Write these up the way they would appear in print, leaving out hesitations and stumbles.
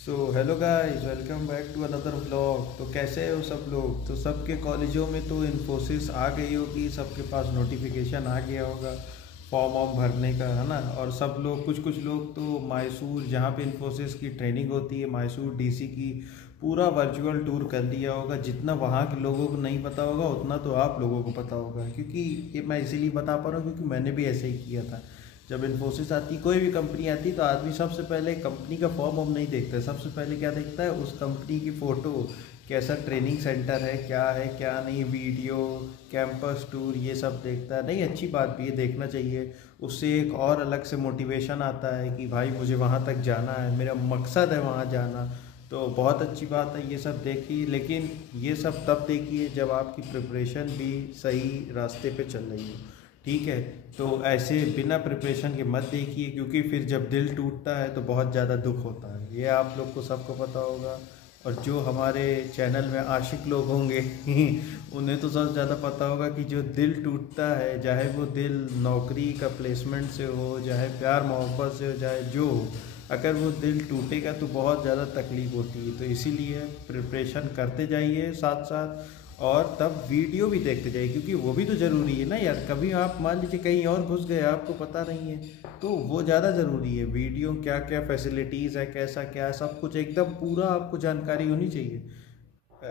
Hello guys, welcome back to another vlog. तो कैसे हो सब लोग? तो सबके कॉलेजों में तो इन्फोसिस आ गई होगी, सबके पास नोटिफिकेशन आ गया होगा फॉर्म वॉर्म भरने का, है ना। और सब लोग, कुछ कुछ लोग तो मैसूर, जहाँ पे इन्फोसिस की ट्रेनिंग होती है, मैसूर डीसी की, पूरा वर्चुअल टूर कर लिया होगा। जितना वहाँ के लोगों को नहीं पता होगा उतना तो आप लोगों को पता होगा, क्योंकि ये मैं इसीलिए बता पा रहा हूँ क्योंकि मैंने भी ऐसे ही किया था। जब इन्फोसिस आती, कोई भी कंपनी आती, तो आदमी सबसे पहले कंपनी का फॉर्म हम नहीं देखता, सबसे पहले क्या देखता है, उस कंपनी की फ़ोटो, कैसा ट्रेनिंग सेंटर है क्या नहीं, वीडियो, कैंपस टूर, ये सब देखता है। नहीं, अच्छी बात भी है, देखना चाहिए। उससे एक और अलग से मोटिवेशन आता है कि भाई मुझे वहाँ तक जाना है, मेरा मकसद है वहाँ जाना। तो बहुत अच्छी बात है, ये सब देखिए। लेकिन ये सब तब देखिए जब आपकी प्रिपरेशन भी सही रास्ते पे चल रही हो, ठीक है। तो ऐसे बिना प्रिपरेशन के मत देखिए, क्योंकि फिर जब दिल टूटता है तो बहुत ज़्यादा दुख होता है, ये आप लोग को सबको पता होगा। और जो हमारे चैनल में आशिक लोग होंगे उन्हें तो सबसे ज़्यादा पता होगा कि जो दिल टूटता है, चाहे वो दिल नौकरी का प्लेसमेंट से हो, चाहे प्यार मोहब्बत से हो, चाहे जो हो, अगर वो दिल टूटेगा तो बहुत ज़्यादा तकलीफ़ होती है। तो इसीलिए प्रिपरेशन करते जाइए साथ साथ, और तब वीडियो भी देखते जाइए, क्योंकि वो भी तो ज़रूरी है ना यार। कभी आप मान लीजिए कहीं और घुस गए, आपको पता नहीं है, तो वो ज़्यादा ज़रूरी है। वीडियो क्या क्या फैसिलिटीज़ है, कैसा क्या है, सब कुछ एकदम पूरा आपको जानकारी होनी चाहिए।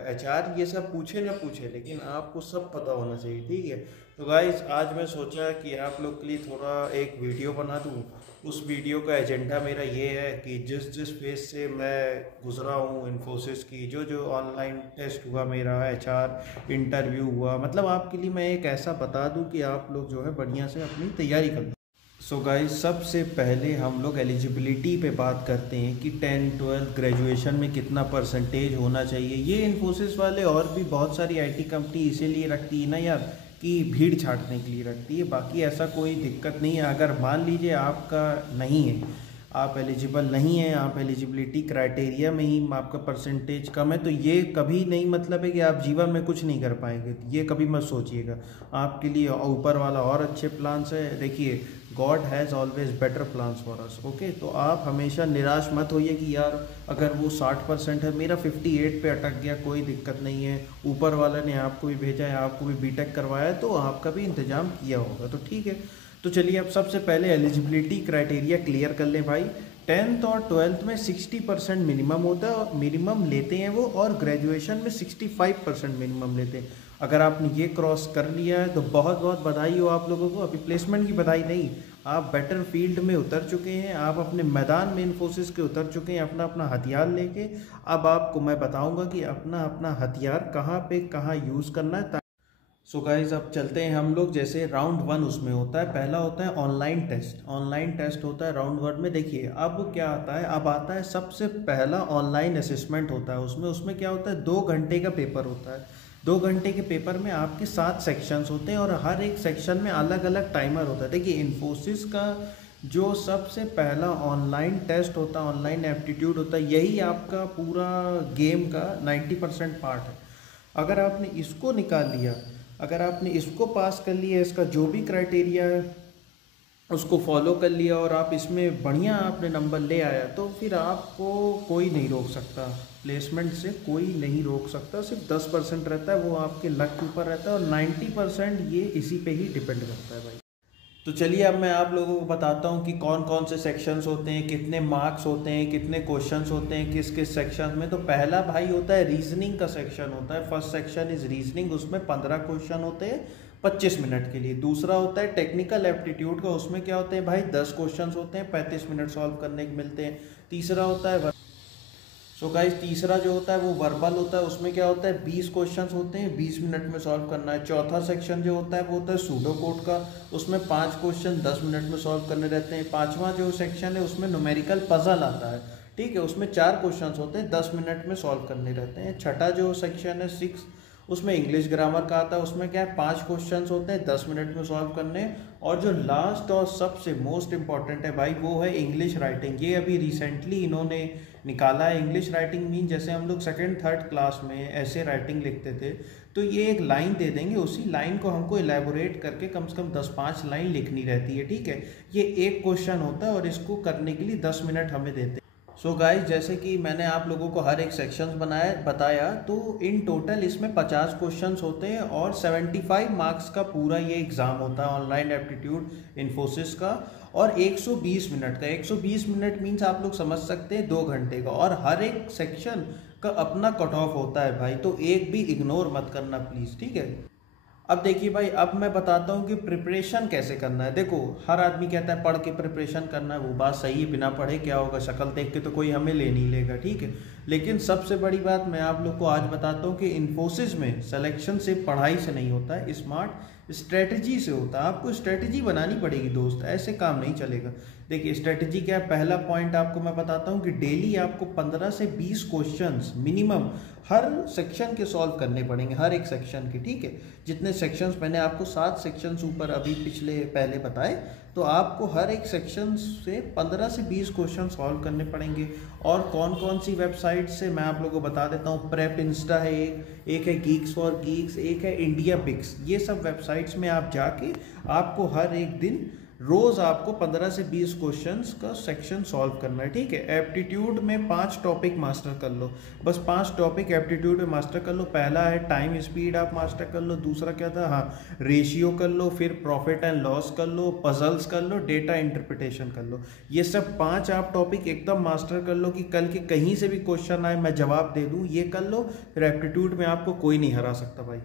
एचआर ये सब पूछे ना पूछे, लेकिन आपको सब पता होना चाहिए, ठीक है। तो गाइस, आज मैं सोचा कि आप लोग के लिए थोड़ा एक वीडियो बना दूँ। उस वीडियो का एजेंडा मेरा ये है कि जिस जिस फेज से मैं गुजरा हूँ इन्फोसिस की, जो जो ऑनलाइन टेस्ट हुआ मेरा, एचआर इंटरव्यू हुआ, मतलब आपके लिए मैं एक ऐसा बता दूँ कि आप लोग जो है बढ़िया से अपनी तैयारी कर लें। सो गाइस, सबसे पहले हम लोग एलिजिबिलिटी पे बात करते हैं कि 10 12 ग्रेजुएशन में कितना परसेंटेज होना चाहिए। ये इन्फोसिस वाले और भी बहुत सारी आईटी कंपनी इसीलिए रखती है ना यार, कि भीड़ छाटने के लिए रखती है। बाकी ऐसा कोई दिक्कत नहीं है। अगर मान लीजिए आपका नहीं है, आप एलिजिबल नहीं हैं, आप एलिजिबिलिटी क्राइटेरिया में ही आपका परसेंटेज कम है, तो ये कभी नहीं मतलब है कि आप जीवन में कुछ नहीं कर पाएंगे, ये कभी मत सोचिएगा। आपके लिए ऊपर वाला और अच्छे प्लान्स है। देखिए, God has always better plans for us, okay. तो आप हमेशा निराश मत होइए कि यार अगर वो 60% है, मेरा 58 पे अटक गया, कोई दिक्कत नहीं है। ऊपर वाले ने आपको भी भेजा है, आपको भी बीटेक करवाया है, तो आपका भी इंतजाम किया होगा, तो ठीक है। तो चलिए, अब सबसे पहले एलिजिबिलिटी क्राइटेरिया क्लियर कर लें भाई। 10th और 12th में 60% मिनिमम होता है, और मिनिमम लेते हैं वो, और ग्रेजुएशन में 65% मिनिमम लेते हैं। अगर आपने ये क्रॉस कर लिया है तो बहुत बहुत बधाई हो आप लोगों को। अभी प्लेसमेंट की बधाई नहीं, आप बेटर फील्ड में उतर चुके हैं, आप अपने मैदान में इन्फोसिस के उतर चुके हैं अपना अपना हथियार लेके। अब आपको मैं बताऊंगा कि अपना अपना हथियार कहाँ पे कहाँ यूज़ करना है। सो गाइज, अब चलते हैं हम लोग। जैसे राउंड 1 उसमें होता है, पहला होता है ऑनलाइन टेस्ट। ऑनलाइन टेस्ट होता है राउंड 1 में। देखिए अब क्या आता है, अब आता है सबसे पहला ऑनलाइन असेसमेंट होता है। उसमें उसमें क्या होता है, 2 घंटे का पेपर होता है। 2 घंटे के पेपर में आपके 7 सेक्शंस होते हैं, और हर एक सेक्शन में अलग अलग टाइमर होता है। देखिए, इन्फोसिस का जो सबसे पहला ऑनलाइन टेस्ट होता है, ऑनलाइन एप्टीट्यूड होता है, यही आपका पूरा गेम का 90% पार्ट है। अगर आपने इसको निकाल लिया, अगर आपने इसको पास कर लिया, इसका जो भी क्राइटेरिया है उसको फॉलो कर लिया, और आप इसमें बढ़िया आपने नंबर ले आया, तो फिर आपको कोई नहीं रोक सकता। प्लेसमेंट से कोई नहीं रोक सकता। सिर्फ 10% रहता है, वो आपके लक के ऊपर रहता है, और 90% ये इसी पे ही डिपेंड करता है भाई। तो चलिए, अब मैं आप लोगों को बताता हूँ कि कौन कौन से सेक्शंस होते हैं, कितने मार्क्स होते हैं, कितने क्वेश्चंस होते हैं किस किस सेक्शन में। तो पहला भाई होता है रीजनिंग का सेक्शन होता है। फर्स्ट सेक्शन इज रीजनिंग, उसमें 15 क्वेश्चन होते हैं 25 मिनट के लिए। दूसरा होता है टेक्निकल एप्टीट्यूड का, उसमें क्या होते हैं भाई, 10 क्वेश्चन होते हैं, 35 मिनट सॉल्व करने के मिलते हैं। तीसरा होता है, सो गाइस, तीसरा जो होता है वो वर्बल होता है। उसमें क्या होता है, 20 क्वेश्चंस होते हैं, 20 मिनट में सॉल्व करना है। चौथा सेक्शन जो होता है वो होता है सूडो कोड का। उसमें 5 क्वेश्चन 10 मिनट में सॉल्व करने रहते हैं। पांचवा जो सेक्शन है उसमें न्यूमेरिकल पजल आता है, ठीक है। उसमें 4 क्वेश्चंस होते हैं, 10 मिनट में सॉल्व करने रहते हैं। छठा जो सेक्शन है 6, उसमें इंग्लिश ग्रामर का आता है। उसमें क्या है, 5 क्वेश्चंस होते हैं, 10 मिनट में सॉल्व करने। और जो लास्ट और सबसे मोस्ट इम्पॉर्टेंट है भाई, वो है इंग्लिश राइटिंग। ये अभी रिसेंटली इन्होंने निकाला है। इंग्लिश राइटिंग मीन, जैसे हम लोग सेकेंड थर्ड क्लास में ऐसे राइटिंग लिखते थे, तो ये एक लाइन दे देंगे, उसी लाइन को हमको एलैबोरेट करके कम से कम 10-5 लाइन लिखनी रहती है, ठीक है। ये एक क्वेश्चन होता है, और इसको करने के लिए 10 मिनट हमें देते हैं। सो गाइस, जैसे कि मैंने आप लोगों को हर एक सेक्शंस बताया, तो इन टोटल इसमें 50 क्वेश्चंस होते हैं और 75 मार्क्स का पूरा ये एग्ज़ाम होता है ऑनलाइन एप्टीट्यूड इन्फोसिस का। और 120 मिनट का, 120 मिनट मीन्स आप लोग समझ सकते हैं 2 घंटे का। और हर एक सेक्शन का अपना कट ऑफ होता है भाई, तो एक भी इग्नोर मत करना प्लीज़, ठीक है। अब देखिए भाई, अब मैं बताता हूँ कि प्रिपरेशन कैसे करना है। देखो, हर आदमी कहता है पढ़ के प्रिपरेशन करना है, वो बात सही है, बिना पढ़े क्या होगा, शक्ल देख के तो कोई हमें ले नहीं लेगा, ठीक है। लेकिन सबसे बड़ी बात मैं आप लोग को आज बताता हूँ कि इन्फोसिस में सिलेक्शन सिर्फ पढ़ाई से नहीं होता है, स्मार्ट स्ट्रेटजी से होता है। आपको स्ट्रेटजी बनानी पड़ेगी दोस्त, ऐसे काम नहीं चलेगा। देखिए स्ट्रेटजी क्या है, पहला पॉइंट आपको मैं बताता हूँ कि डेली आपको 15 से 20 क्वेश्चंस मिनिमम हर सेक्शन के सॉल्व करने पड़ेंगे, हर एक सेक्शन के, ठीक है। जितने सेक्शंस मैंने आपको 7 सेक्शंस ऊपर अभी पहले बताए, तो आपको हर एक सेक्शन से 15 से 20 क्वेश्चन सॉल्व करने पड़ेंगे। और कौन कौन सी वेबसाइट से मैं आप लोगों को बता देता हूँ। प्रेप इंस्टा है, एक है गीक्स फॉर गीक्स, एक है इंडिया बिक्स। ये सब वेबसाइट्स में आप जाके आपको हर एक दिन रोज़ आपको 15 से 20 क्वेश्चंस का सेक्शन सॉल्व करना है, ठीक है। एप्टीट्यूड में 5 टॉपिक मास्टर कर लो, बस 5 टॉपिक एप्टीट्यूड में मास्टर कर लो। पहला है टाइम स्पीड, आप मास्टर कर लो। दूसरा क्या था, हाँ, रेशियो कर लो। फिर प्रॉफिट एंड लॉस कर लो, पजल्स कर लो, डेटा इंटरप्रिटेशन कर लो। ये सब 5 आप टॉपिक एकदम मास्टर कर लो कि कल के कहीं से भी क्वेश्चन आए मैं जवाब दे दूँ, ये कर लो। फिर एप्टीट्यूड में आपको कोई नहीं हरा सकता भाई।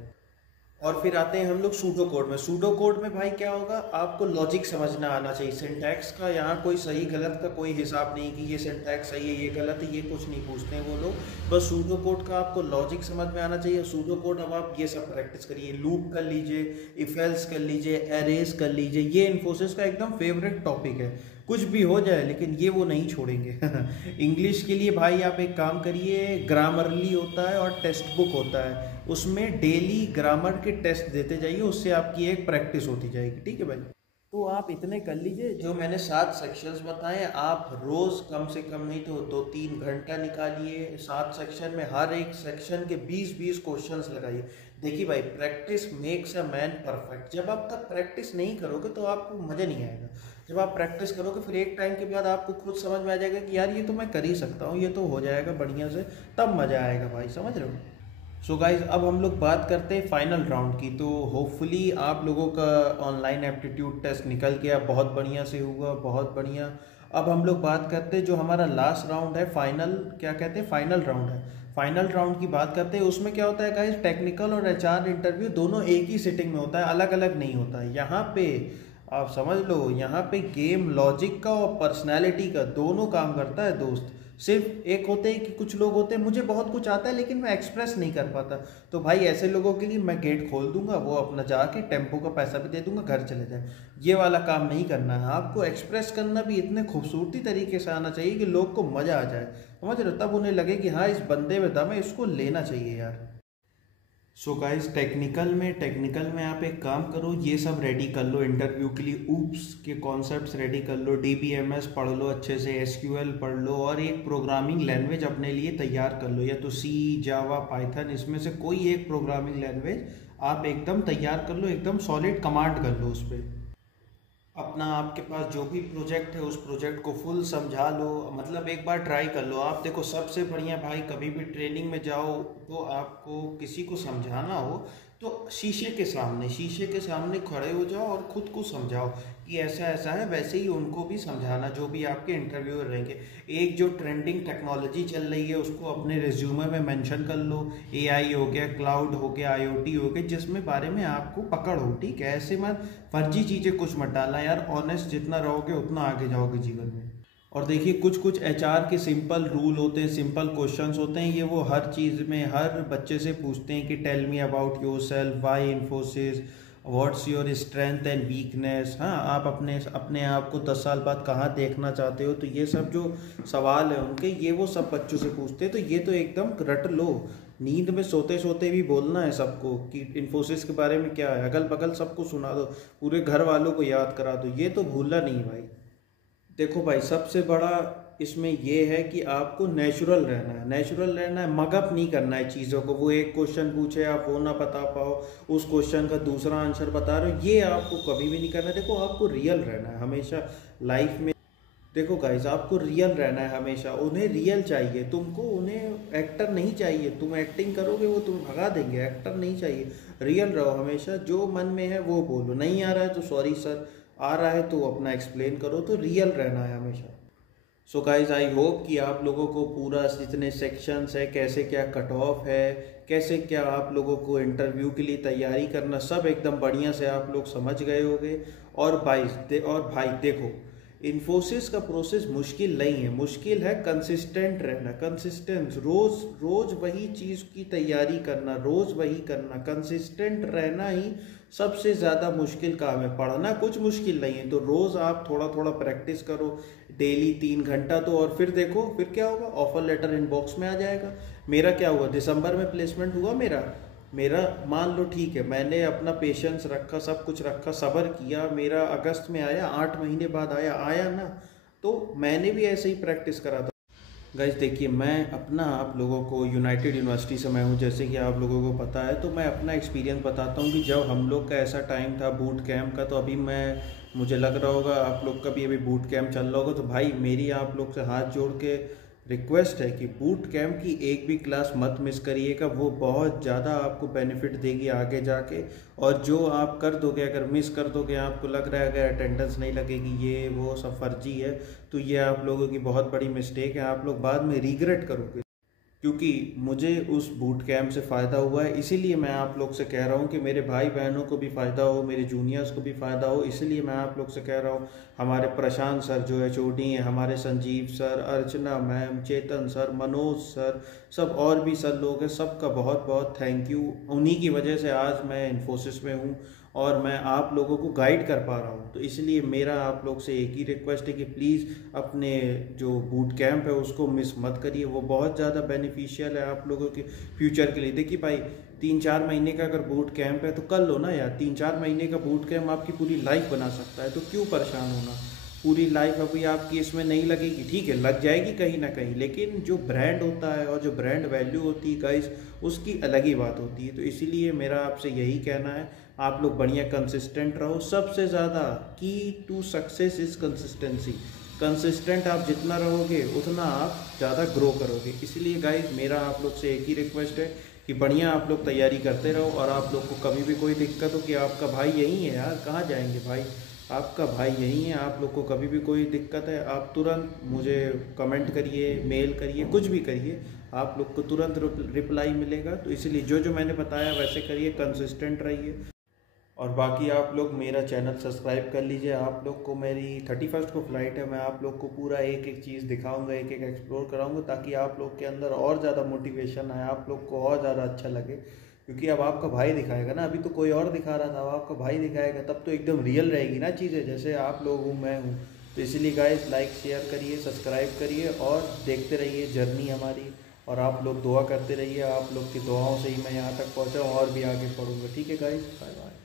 और फिर आते हैं हम लोग सूडो कोड में। सूडो कोड में भाई क्या होगा, आपको लॉजिक समझना आना चाहिए, सिंटैक्स का। यहाँ कोई सही गलत का कोई हिसाब नहीं कि ये सिंटैक्स सही है, ये गलत है, ये कुछ नहीं पूछते हैं वो लोग। बस सूडो कोड का आपको लॉजिक समझ में आना चाहिए। सूडो कोड अब आप ये सब प्रैक्टिस करिए, लूप कर लीजिए, इफ एल्स कर लीजिए, एरेज कर लीजिए। ये इन्फोसिस का एकदम फेवरेट टॉपिक है, कुछ भी हो जाए लेकिन ये वो नहीं छोड़ेंगे। इंग्लिश के लिए भाई आप एक काम करिए, ग्रामरली होता है और टेक्स्ट बुक होता है, उसमें डेली ग्रामर के टेस्ट देते जाइए, उससे आपकी एक प्रैक्टिस होती जाएगी, ठीक है भाई। तो आप इतने कर लीजिए, जो मैंने 7 सेक्शंस बताए, आप रोज़ कम से कम नहीं तो 2-3 घंटा निकालिए। 7 सेक्शन में हर एक सेक्शन के 20-20 क्वेश्चंस लगाइए। देखिए भाई, practice makes a man perfect. जब आप तक प्रैक्टिस नहीं करोगे तो आपको मज़ा नहीं आएगा। जब आप प्रैक्टिस करोगे फिर एक टाइम के बाद आपको खुद समझ में आ जाएगा कि यार ये तो मैं कर ही सकता हूँ, ये तो हो जाएगा बढ़िया से, तब मज़ा आएगा भाई, समझ रहे हो। सो गाइज, अब हम लोग बात करते हैं फाइनल राउंड की। तो होपफुली आप लोगों का ऑनलाइन एप्टीट्यूड टेस्ट निकल गया, बहुत बढ़िया से हुआ, बहुत बढ़िया। अब हम लोग बात करते हैं जो हमारा लास्ट राउंड है, फाइनल, क्या कहते हैं, फाइनल राउंड है। फाइनल राउंड की बात करते हैं, उसमें क्या होता है गाइज, टेक्निकल और एचआर इंटरव्यू दोनों एक ही सिटिंग में होता है, अलग अलग नहीं होता है। यहाँ पे आप समझ लो, यहाँ पे गेम लॉजिक का और पर्सनैलिटी का दोनों काम करता है दोस्त। सिर्फ एक होते हैं कि कुछ लोग होते हैं मुझे बहुत कुछ आता है लेकिन मैं एक्सप्रेस नहीं कर पाता, तो भाई ऐसे लोगों के लिए मैं गेट खोल दूंगा, वो अपना जाके टेम्पो का पैसा भी दे दूंगा, घर चले जाए। ये वाला काम नहीं करना है आपको। एक्सप्रेस करना भी इतने खूबसूरती तरीके से आना चाहिए कि लोग को मज़ा आ जाए, समझ रहे हो, तब उन्हें लगे कि हाँ इस बंदे में दम है, इसको लेना चाहिए यार। सो गाइस, टेक्निकल में आप एक काम करो, ये सब रेडी कर लो इंटरव्यू के लिए। ऊप्स के कॉन्सेप्ट्स रेडी कर लो, DBMS पढ़ लो अच्छे से, SQL पढ़ लो, और एक प्रोग्रामिंग लैंग्वेज अपने लिए तैयार कर लो, या तो C, जावा, पाइथन, इसमें से कोई एक प्रोग्रामिंग लैंग्वेज आप एकदम तैयार कर लो, एकदम सॉलिड कमांड कर लो उस पर। अपना आपके पास जो भी प्रोजेक्ट है उस प्रोजेक्ट को फुल समझा लो, मतलब एक बार ट्राई कर लो। आप देखो, सबसे बढ़िया भाई, कभी भी ट्रेनिंग में जाओ तो आपको किसी को समझाना हो तो शीशे के सामने खड़े हो जाओ और ख़ुद को समझाओ कि ऐसा ऐसा है, वैसे ही उनको भी समझाना जो भी आपके इंटरव्यूअर रहेंगे। एक जो ट्रेंडिंग टेक्नोलॉजी चल रही है उसको अपने रिज्यूमे में मेंशन कर लो, AI हो गया, क्लाउड हो गया, IoT हो गया, जिसमें बारे में आपको पकड़ हो, ठीक है। ऐसे मत फर्जी चीज़ें कुछ मत डालना यार, ऑनेस्ट जितना रहोगे उतना आगे जाओगे जीवन में। और देखिए, कुछ कुछ HR के सिंपल रूल होते हैं, सिंपल क्वेश्चंस होते हैं, ये वो हर चीज़ में हर बच्चे से पूछते हैं कि tell me about yourself, why Infosys, what's your strength and weakness. हाँ, आप अपने आप को 10 साल बाद कहाँ देखना चाहते हो, तो ये सब जो सवाल है उनके, ये वो सब बच्चों से पूछते हैं। तो ये तो एकदम रट लो, नींद में सोते सोते भी बोलना है सबको कि इन्फोसिस के बारे में क्या है, अगल बगल सबको सुना दो, पूरे घर वालों को याद करा दो, ये तो भूलना नहीं भाई। देखो भाई, सबसे बड़ा इसमें ये है कि आपको नेचुरल रहना है, मगअप नहीं करना है चीज़ों को। वो एक क्वेश्चन पूछे आप वो ना बता पाओ, उस क्वेश्चन का दूसरा आंसर बता रहे हो, ये आपको कभी भी नहीं करना है। देखो, आपको रियल रहना है हमेशा लाइफ में। देखो गाइस, आपको रियल रहना है हमेशा, उन्हें रियल चाहिए, तुमको उन्हें एक्टर नहीं चाहिए। तुम एक्टिंग करोगे वो तुम्हें भगा देंगे, एक्टर नहीं चाहिए। रियल रहो हमेशा, जो मन में है वो बोलो, नहीं आ रहा है तो सॉरी सर, आ रहा है तो अपना एक्सप्लेन करो, तो रियल रहना है हमेशा। सो गाइज, आई होप कि आप लोगों को पूरा जितने सेक्शंस है, कैसे क्या कट ऑफ है, कैसे क्या आप लोगों को इंटरव्यू के लिए तैयारी करना, सब एकदम बढ़िया से आप लोग समझ गए होंगे। और भाई देखो, इन्फोसिस का प्रोसेस मुश्किल नहीं है, मुश्किल है कंसिस्टेंट रहना, कंसिस्टेंस, रोज रोज वही चीज़ की तैयारी करना, रोज वही करना, कंसिस्टेंट रहना ही सबसे ज़्यादा मुश्किल काम है। पढ़ना कुछ मुश्किल नहीं है, तो रोज़ आप थोड़ा थोड़ा प्रैक्टिस करो, डेली 3 घंटा तो, और फिर देखो फिर क्या होगा, ऑफर लेटर इनबॉक्स में आ जाएगा। मेरा क्या हुआ, दिसंबर में प्लेसमेंट हुआ मेरा मेरा मान लो ठीक है, मैंने अपना पेशेंस रखा, सब कुछ रखा, सब्र किया, मेरा अगस्त में आया, 8 महीने बाद आया ना। तो मैंने भी ऐसे ही प्रैक्टिस करा था। गाइस देखिए, मैं अपना आप लोगों को, यूनाइटेड यूनिवर्सिटी से मैं हूँ, जैसे कि आप लोगों को पता है, तो मैं अपना एक्सपीरियंस बताता हूँ कि जब हम लोग का ऐसा टाइम था बूट कैंप का, तो अभी मुझे लग रहा होगा आप लोग का भी अभी बूट कैंप चल रहा होगा। तो भाई मेरी आप लोग से हाथ जोड़ के रिक्वेस्ट है कि बूट कैंप की एक भी क्लास मत मिस करिएगा, वो बहुत ज़्यादा आपको बेनिफिट देगी आगे जाके। और जो आप कर दोगे, अगर मिस कर दोगे, आपको लग रहा है अगर अटेंडेंस नहीं लगेगी, ये वो सब फर्जी है, तो ये आप लोगों की बहुत बड़ी मिस्टेक है, आप लोग बाद में रिग्रेट करोगे। क्योंकि मुझे उस बूट कैंप से फ़ायदा हुआ है, इसीलिए मैं आप लोग से कह रहा हूँ कि मेरे भाई बहनों को भी फ़ायदा हो, मेरे जूनियर्स को भी फ़ायदा हो, इसलिए मैं आप लोग से कह रहा हूँ। हमारे प्रशांत सर जो एचओडी हैं, हमारे संजीव सर, अर्चना मैम, चेतन सर, मनोज सर, सब और भी सर लोग हैं, सबका बहुत बहुत थैंक यू। उन्हीं की वजह से आज मैं इन्फोसिस में हूँ और मैं आप लोगों को गाइड कर पा रहा हूँ। तो इसलिए मेरा आप लोग से एक ही रिक्वेस्ट है कि प्लीज़ अपने जो बूट कैंप है उसको मिस मत करिए, वो बहुत ज़्यादा बेनिफिशियल है आप लोगों के फ्यूचर के लिए। देखिए भाई, 3-4 महीने का अगर बूट कैंप है तो कर लो ना यार, 3-4 महीने का बूट कैंप आपकी पूरी लाइफ बना सकता है, तो क्यों परेशान होना। पूरी लाइफ अभी आपकी इसमें नहीं लगेगी, ठीक है लग जाएगी कहीं ना कहीं, लेकिन जो ब्रांड होता है और जो ब्रांड वैल्यू होती है गाइस, उसकी अलग ही बात होती है। तो इसीलिए मेरा आपसे यही कहना है, आप लोग बढ़िया कंसिस्टेंट रहो। सबसे ज़्यादा key to success is consistency. Consistent आप जितना रहोगे उतना आप ज़्यादा ग्रो करोगे। इसलिए गाइस, मेरा आप लोग से एक ही रिक्वेस्ट है कि बढ़िया आप लोग तैयारी करते रहो, और आप लोग को कभी भी कोई दिक्कत हो कि आपका भाई यहीं है यार, कहाँ जाएंगे भाई, आपका भाई यहीं है। आप लोग को कभी भी कोई दिक्कत है, आप तुरंत मुझे कमेंट करिए, मेल करिए, कुछ भी करिए, आप लोग को तुरंत रिप्लाई मिलेगा। तो इसलिए जो जो मैंने बताया वैसे करिए, कंसिस्टेंट रहिए। और बाकी आप लोग मेरा चैनल सब्सक्राइब कर लीजिए। आप लोग को मेरी 31 को फ्लाइट है, मैं आप लोग को पूरा एक एक चीज़ दिखाऊंगा, एक एक एक्सप्लोर कराऊंगा, ताकि आप लोग के अंदर और ज़्यादा मोटिवेशन आए, आप लोग को और ज़्यादा अच्छा लगे। क्योंकि अब आपका भाई दिखाएगा ना, अभी तो कोई और दिखा रहा था, अब आपका भाई दिखाएगा, तब तो एकदम रियल रहेगी ना चीज़ें, जैसे आप लोग हूँ, मैं हूँ। तो इसीलिए गाइस, लाइक शेयर करिए, सब्सक्राइब करिए और देखते रहिए जर्नी हमारी। और आप लोग दुआ करते रहिए, आप लोग की दुआओं से ही मैं यहाँ तक पहुँचा हूँ और भी आगे पढ़ूँगा। ठीक है गाइस, बाय बाय।